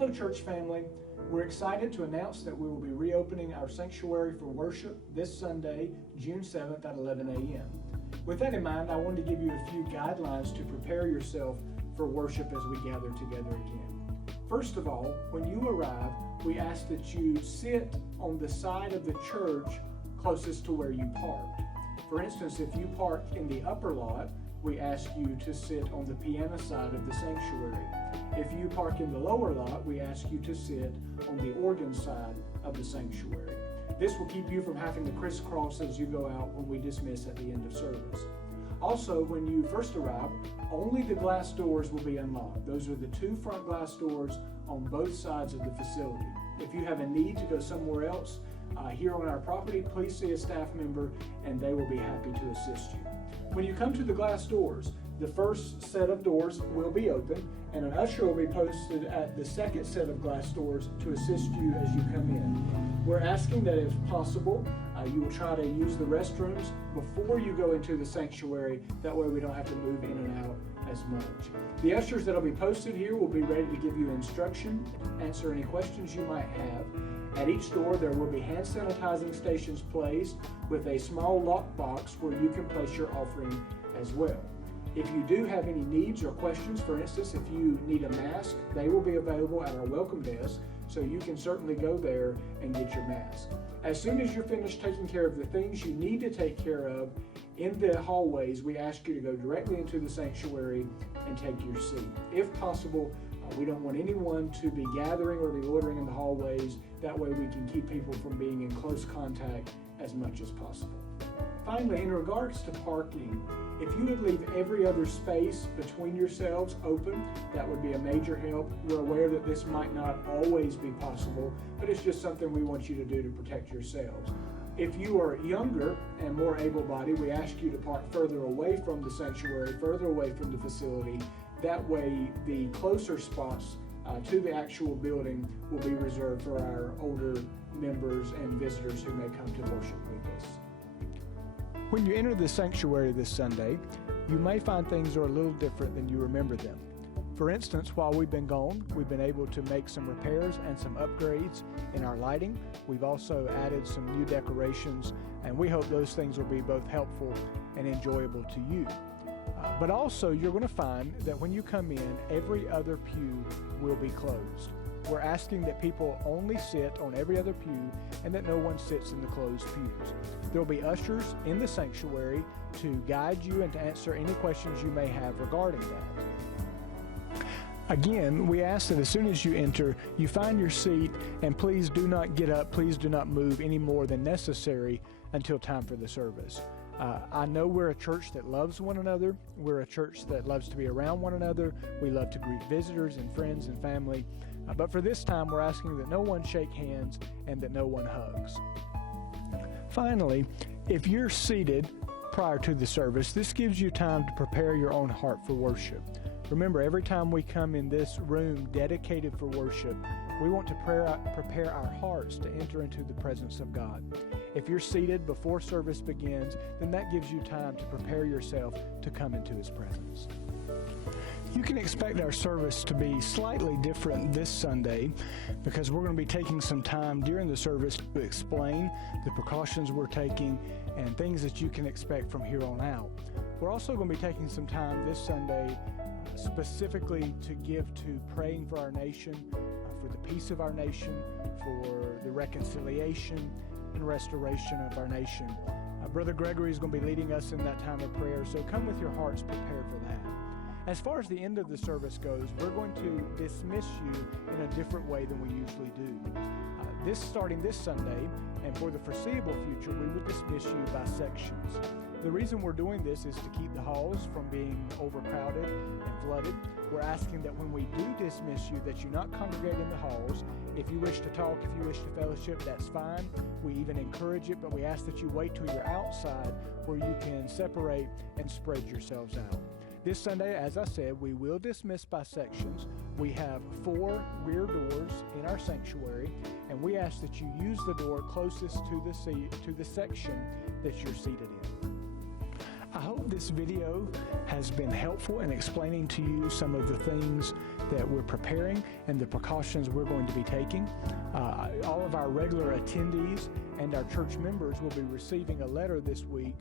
Hello, church family. We're excited to announce that we will be reopening our sanctuary for worship this Sunday, June 7th at 11 a.m. With that in mind, I wanted to give you a few guidelines to prepare yourself for worship as we gather together again. First of all, when you arrive, we ask that you sit on the side of the church closest to where you parked. For instance, if you park in the upper lot, we ask you to sit on the piano side of the sanctuary. If you park in the lower lot, we ask you to sit on the organ side of the sanctuary. This will keep you from having to crisscross as you go out when we dismiss at the end of service. Also, when you first arrive, only the glass doors will be unlocked. Those are the two front glass doors on both sides of the facility. If you have a need to go somewhere else here on our property, please see a staff member and they will be happy to assist you. When you come to the glass doors, the first set of doors will be open and an usher will be posted at the second set of glass doors to assist you as you come in. We're asking that if possible, you will try to use the restrooms before you go into the sanctuary. That way we don't have to move in and out as much. The ushers that will be posted here will be ready to give you instruction, answer any questions you might have. At each door, there will be hand sanitizing stations placed with a small lock box where you can place your offering as well. If you do have any needs or questions, for instance, if you need a mask, they will be available at our welcome desk, so you can certainly go there and get your mask. As soon as you're finished taking care of the things you need to take care of in the hallways, we ask you to go directly into the sanctuary and take your seat. If possible, we don't want anyone to be gathering or be loitering in the hallways. That way we can keep people from being in close contact as much as possible. Finally, in regards to parking, if you would leave every other space between yourselves open, that would be a major help. We're aware that this might not always be possible, but it's just something we want you to do to protect yourselves. If you are younger and more able-bodied, we ask you to park further away from the sanctuary, further away from the facility. That way, the closer spots to the actual building will be reserved for our older members and visitors who may come to worship with us. When you enter the sanctuary this Sunday, you may find things are a little different than you remember them. For instance, while we've been gone, we've been able to make some repairs and some upgrades in our lighting. We've also added some new decorations, and we hope those things will be both helpful and enjoyable to you. But also, you're going to find that when you come in, every other pew will be closed. We're asking that people only sit on every other pew and that no one sits in the closed pews. There will be ushers in the sanctuary to guide you and to answer any questions you may have regarding that. Again, we ask that as soon as you enter, you find your seat, and please do not get up, please do not move any more than necessary until time for the service. I know we're a church that loves one another. We're a church that loves to be around one another. We love to greet visitors and friends and family. But for this time, we're asking that no one shake hands and that no one hugs. Finally, if you're seated prior to the service, this gives you time to prepare your own heart for worship. Remember, every time we come in this room dedicated for worship, we want to prepare our hearts to enter into the presence of God. If you're seated before service begins, then that gives you time to prepare yourself to come into His presence. You can expect our service to be slightly different this Sunday because we're going to be taking some time during the service to explain the precautions we're taking and things that you can expect from here on out. We're also going to be taking some time this Sunday specifically to give to praying for our nation, for the peace of our nation, for the reconciliation and restoration of our nation. Brother Gregory is going to be leading us in that time of prayer, so come with your hearts prepared for that. As far as the end of the service goes, we're going to dismiss you in a different way than we usually do. Starting this Sunday, and for the foreseeable future, we will dismiss you by sections. The reason we're doing this is to keep the halls from being overcrowded and flooded. We're asking that when we do dismiss you, that you not congregate in the halls. If you wish to talk, if you wish to fellowship, that's fine. We even encourage it, but we ask that you wait till you're outside where you can separate and spread yourselves out. This Sunday, as I said, we will dismiss by sections. We have 4 rear doors in our sanctuary, and we ask that you use the door closest to the section that you're seated in. I hope this video has been helpful in explaining to you some of the things that we're preparing and the precautions we're going to be taking. All of our regular attendees and our church members will be receiving a letter this week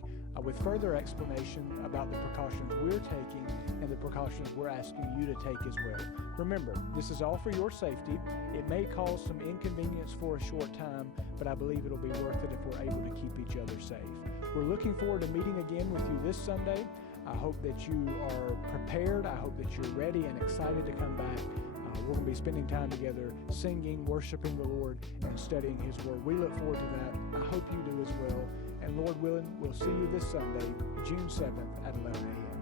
with further explanation about the precautions we're taking and the precautions we're asking you to take as well. Remember, this is all for your safety. It may cause some inconvenience for a short time, but I believe it'll be worth it if we're able to keep each other safe. We're looking forward to meeting again with you this Sunday. I hope that you are prepared. I hope that you're ready and excited to come back. We're going to be spending time together, singing, worshiping the Lord, and studying His Word. We look forward to that. I hope you do as well. And Lord willing, we'll see you this Sunday, June 7th at 11 a.m.